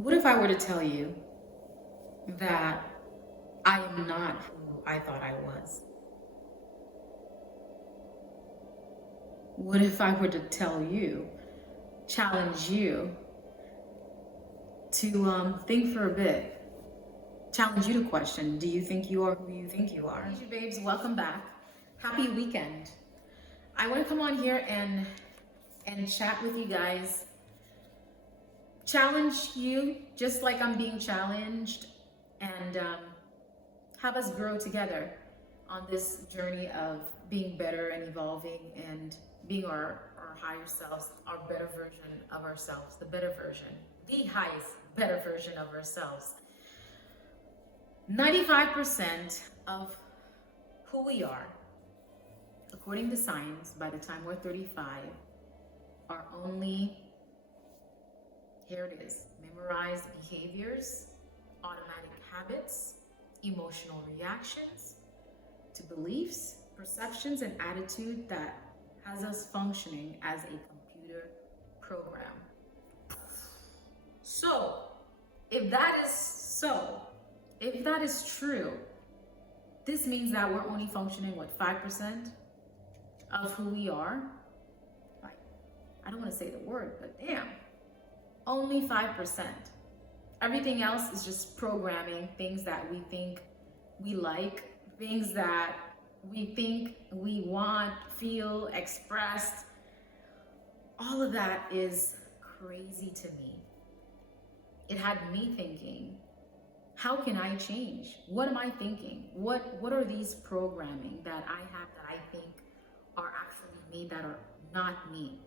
What if I were to tell you that I am not who I thought I was? What if I were to tell you, challenge you to think for a bit, challenge you to question, do you think you are who you think you are? Babes, welcome back. Happy weekend. I want to come on here and chat with you guys, challenge you just like I'm being challenged, and have us grow together on this journey of being better and evolving and being our higher selves, our better version of ourselves, the better version, the highest, better version of ourselves. 95% of who we are, according to science, by the time we're 35, are only, here it is, memorized behaviors, automatic habits, emotional reactions to beliefs, perceptions, and attitude that has us functioning as a computer program. So, if that is true, this means that we're only functioning, what, 5% of who we are? Like, I don't want to say the word, but damn, only 5%. Everything else is just programming, things that we think we like, things that we think we want, feel, expressed. All of that is crazy to me. It had me thinking, how can I change? What am I thinking? What are these programming that I have that I think are actually me that are not me?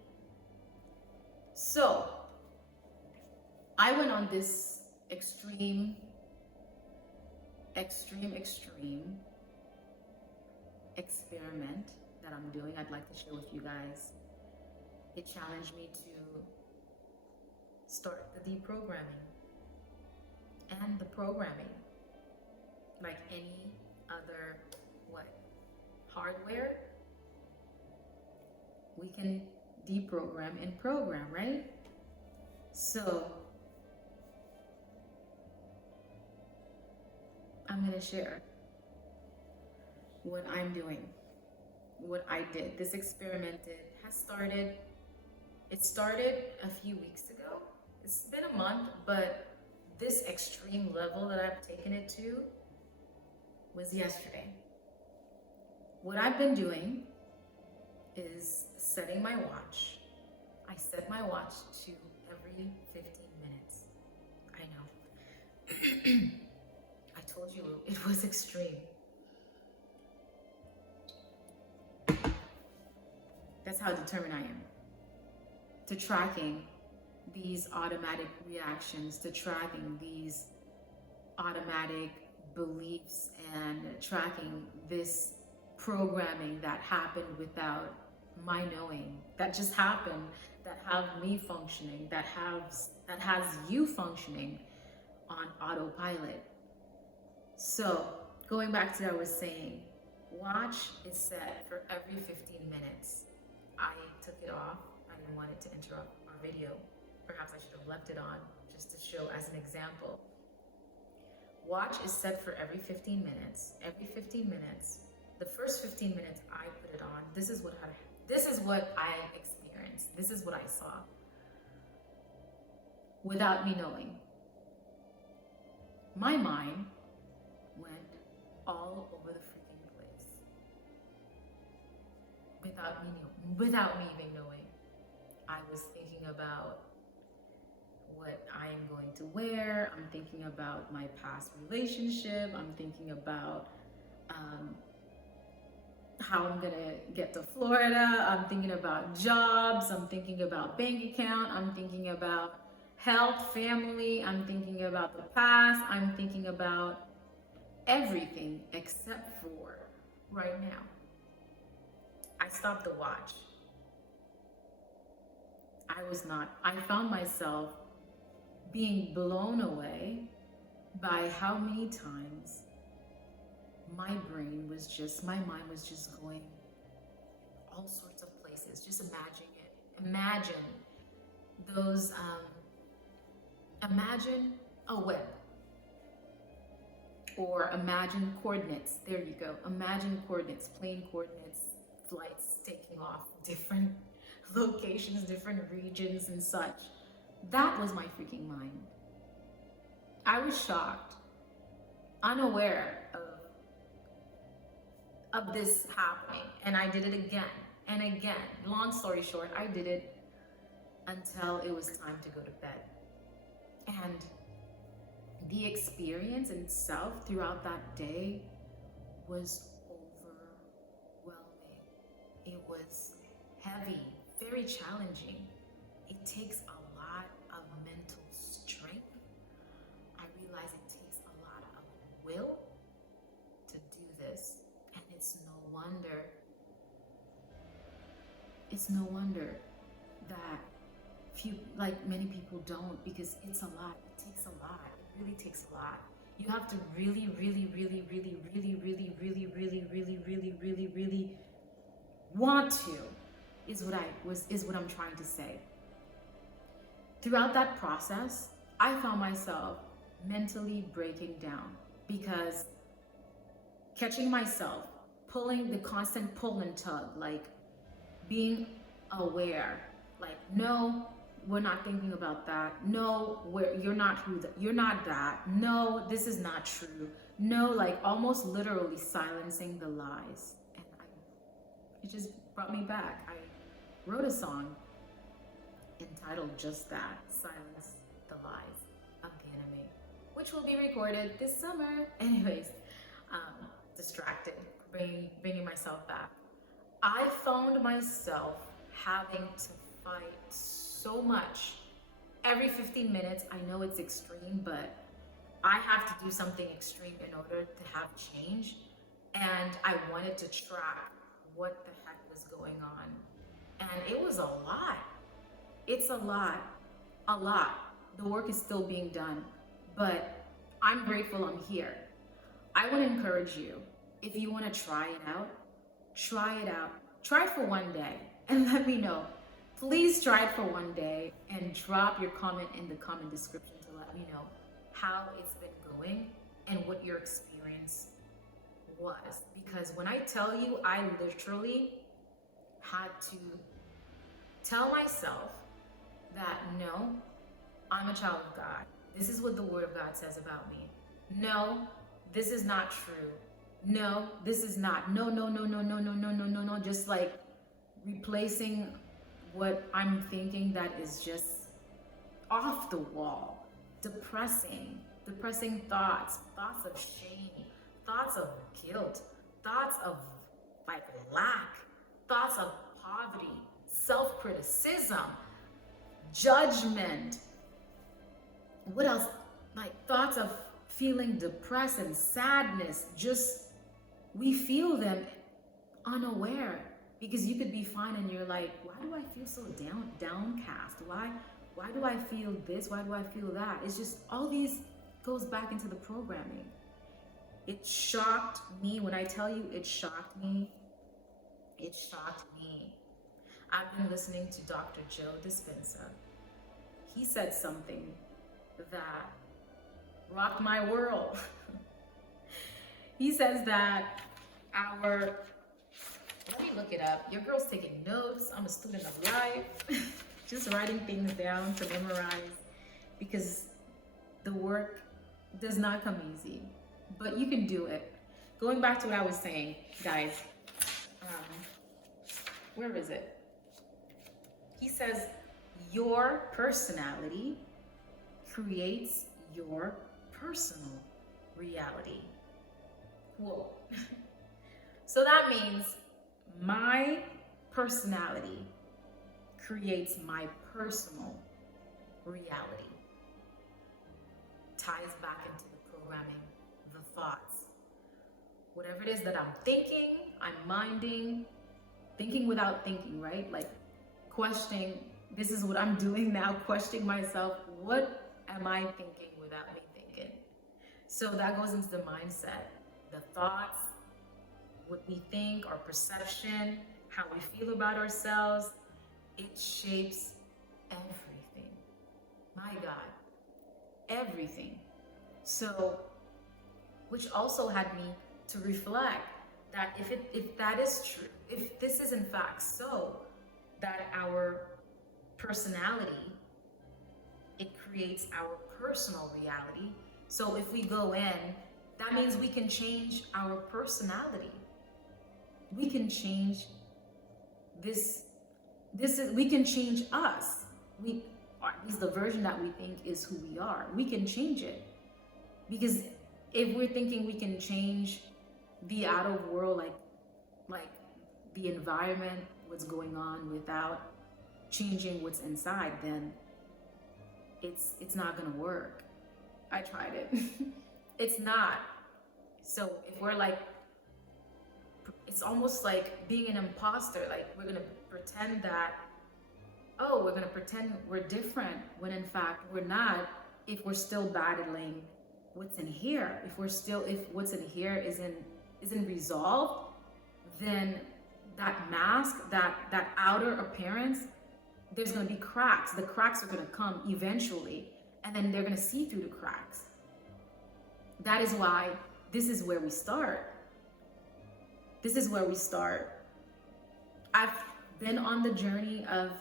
So I went on this extreme experiment that I'm doing. I'd like to share with you guys. It challenged me to start the deprogramming and the programming, like any other hardware. We can deprogram and program, right? So I'm going to share what I'm doing, what I did. This experiment it started a few weeks ago. It's been a month, but this extreme level that I've taken it to was yesterday. What I've been doing is setting my watch. I set my watch to every 15 minutes. I know. I told you it was extreme. That's how determined I am to tracking these automatic reactions, to tracking these automatic beliefs, and tracking this programming that happened without my knowing, that just happened, that have me functioning, that has you functioning on autopilot. So going back to what I was saying, watch is set for every 15 minutes. I took it off. I didn't want it to interrupt our video. Perhaps I should have left it on just to show as an example. Watch is set for every 15 minutes. Every 15 minutes, the first 15 minutes I put it on. This is what I experienced. This is what I saw without me knowing. My mind went all over the freaking place without me even knowing. I was thinking about what I am going to wear. I'm thinking about my past relationship. I'm thinking about how I'm gonna get to Florida. I'm thinking about jobs. I'm thinking about bank account. I'm thinking about health, family. I'm thinking about the past. I'm thinking about everything except for right now. I stopped the watch. I found myself being blown away by how many times my mind was just going all sorts of places. Just imagine it. Imagine those Imagine a web, or imagine coordinates. There you go. Imagine coordinates, plane coordinates, flights taking off, different locations, different regions and such. That was my freaking mind. I was shocked, unaware of this happening, and I did it again and again. Long story short, I did it until it was time to go to bed. And the experience in itself throughout that day was overwhelming. It was heavy, very challenging. It takes a lot of mental strength. I realize it takes a lot of will to do this. And it's no wonder that many people don't, because it's a lot. It takes a lot. It really takes a lot. You have to really want to, is what I'm trying to say. Throughout that process, I found myself mentally breaking down, because catching myself pulling the constant pull and tug, like being aware, like, no, we're not thinking about that. No, you're not that. No, this is not true. No, like almost literally silencing the lies. And it just brought me back. I wrote a song entitled just that, Silence the Lies of the Enemy, which will be recorded this summer. Anyways, distracted, bringing myself back. I found myself having to fight so much every 15 minutes. I know it's extreme, but I have to do something extreme in order to have change. And I wanted to track what the heck was going on. And it was a lot. It's a lot. The work is still being done, but I'm grateful I'm here. I want to encourage you, if you want to try it out. Try it for one day and let me know. Please try it for one day and drop your comment in the comment description to let me know how it's been going and what your experience was. Because when I tell you, I literally had to tell myself that no, I'm a child of God. This is what the Word of God says about me. No, this is not true. No, this is not. No. Just like replacing what I'm thinking that is just off the wall, depressing thoughts of shame, thoughts of guilt, thoughts of like lack, thoughts of poverty, self-criticism, judgment. What else? Like thoughts of feeling depressed and sadness. Just, we feel them unaware, because you could be fine and you're like, why do I feel so downcast? Why do I feel this? Why do I feel that? It's just, all these goes back into the programming. It shocked me. When I tell you it shocked me, it shocked me. I've been listening to Dr. Joe Dispenza. He said something that rocked my world. He says that let me look it up. Your girl's taking notes. I'm a student of life. Just writing things down to memorize, because the work does not come easy, but you can do it. Going back to what I was saying, guys, where is it? He says, your personality creates your personal reality. Whoa. So that means my personality creates my personal reality. Ties back into the programming, the thoughts. Whatever it is that I'm thinking, I'm minding, thinking without thinking, right? Like questioning, this is what I'm doing now, questioning myself. What am I thinking without me thinking? So that goes into the mindset, the thoughts, what we think, our perception, how we feel about ourselves. It shapes everything. My God. everything. So, which also had me to reflect that if that is true, if this is in fact so, that our personality, it creates our personal reality. So if we go in, that means we can change our personality. We can change this. We can change us. Or at least the version that we think is who we are. We can change it. Because if we're thinking we can change the outer world, like the environment, what's going on, without changing what's inside, then it's not gonna work. I tried it. It's not. So if we're like, it's almost like being an imposter. Like we're gonna pretend that, oh, we're gonna pretend we're different when in fact we're not. If we're still battling what's in here, if what's in here isn't resolved, then that mask, that outer appearance, there's gonna be cracks. The cracks are gonna come eventually, and then they're gonna see through the cracks. That is why this is where we start. This is where we start. I've been on the journey of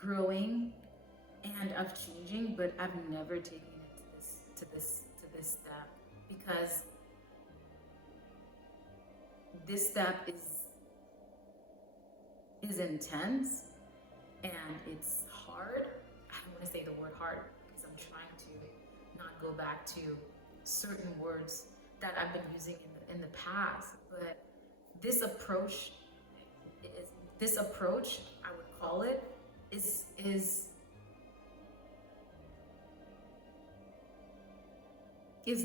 growing and of changing, but I've never taken it to this step, because this step is intense and it's hard. I don't want to say the word hard because I'm trying to not go back to certain words that I've been using in the past, but this approach, I would call it, is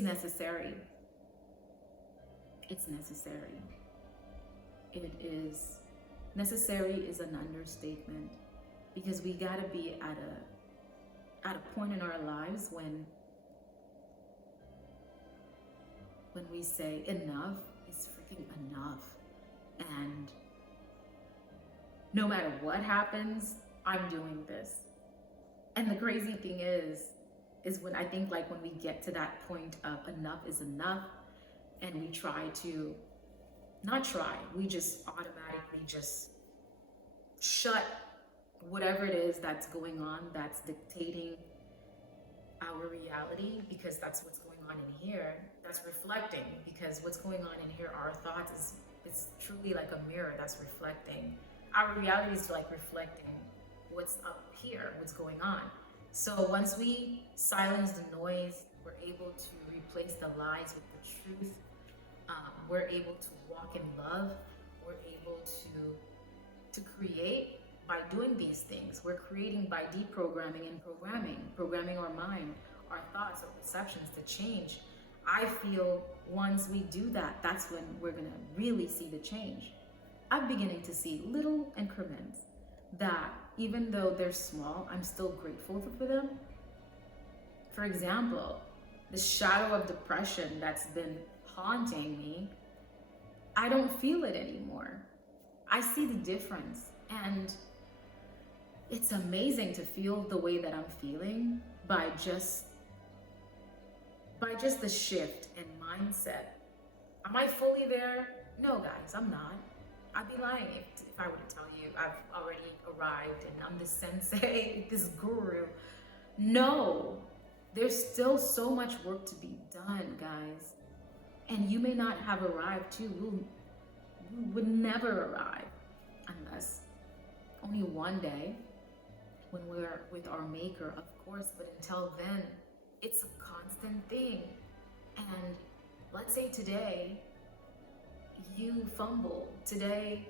necessary. It's necessary. It is necessary is an understatement, because we gotta be at a point in our lives when we say enough is freaking enough, and no matter what happens, I'm doing this. And the crazy thing is when I think, like, when we get to that point of enough is enough, and we we just automatically just shut whatever it is that's going on, that's dictating our reality, because that's what's going on in here, that's reflecting, because what's going on in here, our thoughts, is truly like a mirror that's reflecting. Our reality is like reflecting what's up here, what's going on. So once we silence the noise, we're able to replace the lies with the truth. We're able to walk in love. We're able to create by doing these things. We're creating by deprogramming and programming our mind, our thoughts, our perceptions to change. I feel once we do that, that's when we're gonna really see the change. I'm beginning to see little increments that, even though they're small, I'm still grateful for them. For example, the shadow of depression that's been haunting me, I don't feel it anymore. I see the difference, and it's amazing to feel the way that I'm feeling by just the shift in mindset. Am I fully there? No, guys, I'm not. I'd be lying if I were to tell you I've already arrived and I'm this sensei, this guru. No, there's still so much work to be done, guys. And you may not have arrived too. We would never arrive unless only one day when we're with our maker, of course, but until then, it's a constant thing. And let's say today you fumbled, today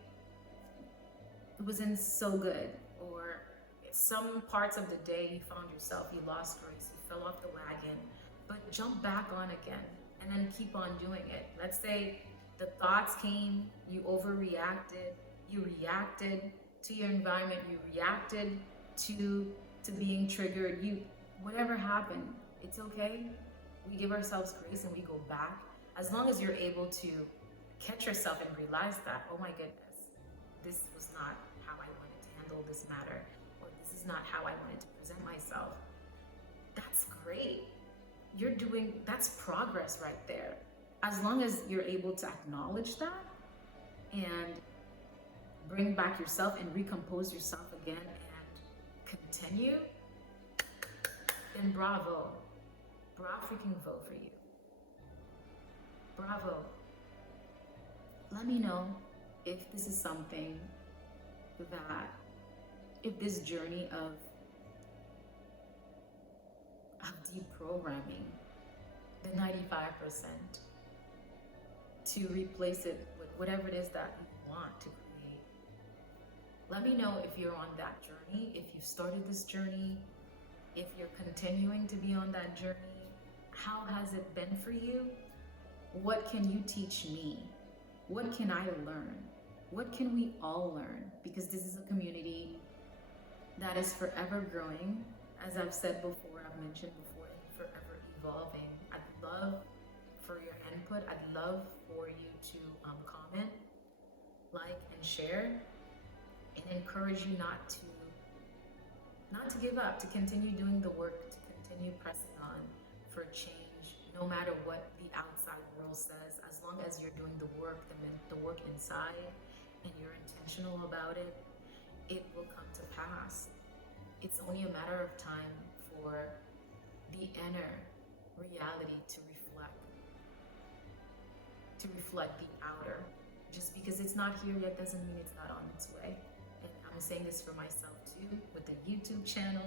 it wasn't so good, or some parts of the day you found yourself, you lost grace, you fell off the wagon, but jump back on again and then keep on doing it. Let's say the thoughts came, you overreacted, you reacted to your environment, you reacted to being triggered, whatever happened, it's okay. We give ourselves grace and we go back. As long as you're able to catch yourself and realize that, oh my goodness, this was not how I wanted to handle this matter, or this is not how I wanted to present myself. that's great. That's progress right there. As long as you're able to acknowledge that and bring back yourself and recompose yourself again and continue, then bravo. Bravo freaking vote for you. Bravo. Let me know if this is something that, if this journey of deprogramming the 95% to replace it with whatever it is that you want to create. Let me know if you're on that journey, if you've started this journey, if you're continuing to be on that journey. How has it been for you? What can you teach me? What can I learn? What can we all learn? Because this is a community that is forever growing. As I've said before, I've mentioned before, and forever evolving. I'd love for your input. I'd love for you to comment, like, and share, and encourage you not to give up, to continue doing the work, to continue pressing on for change, no matter what the outside world says. As long as you're doing the work inside, and you're intentional about it, it will come to pass. It's only a matter of time for the inner reality to reflect the outer. Just because it's not here yet doesn't mean it's not on its way. And I'm saying this for myself too, with the YouTube channel.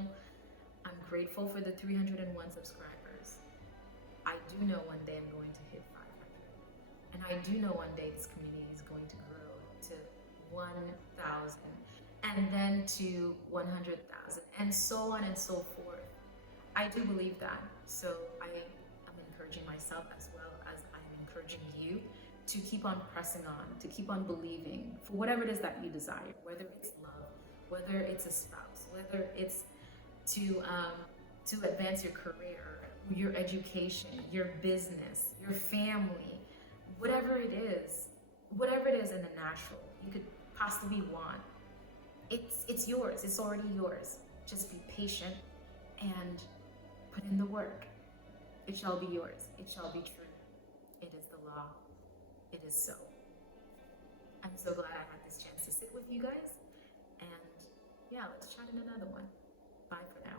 I'm grateful for the 301 subscribers. I do know one day I'm going to hit 500. And I do know one day this community is going to grow to 1,000, and then to 100,000, and so on and so forth. I do believe that. So I am encouraging myself as well as I'm encouraging you to keep on pressing on, to keep on believing for whatever it is that you desire, whether it's love, whether it's a spouse, whether it's to advance your career, your education, your business, your family, whatever it is in the natural you could possibly want. It's yours. It's already yours. Just be patient and put in the work. It shall be yours. It shall be true. It is the law. It is so. I'm so glad I had this chance to sit with you guys. And yeah, let's chat in another one. Bye for now.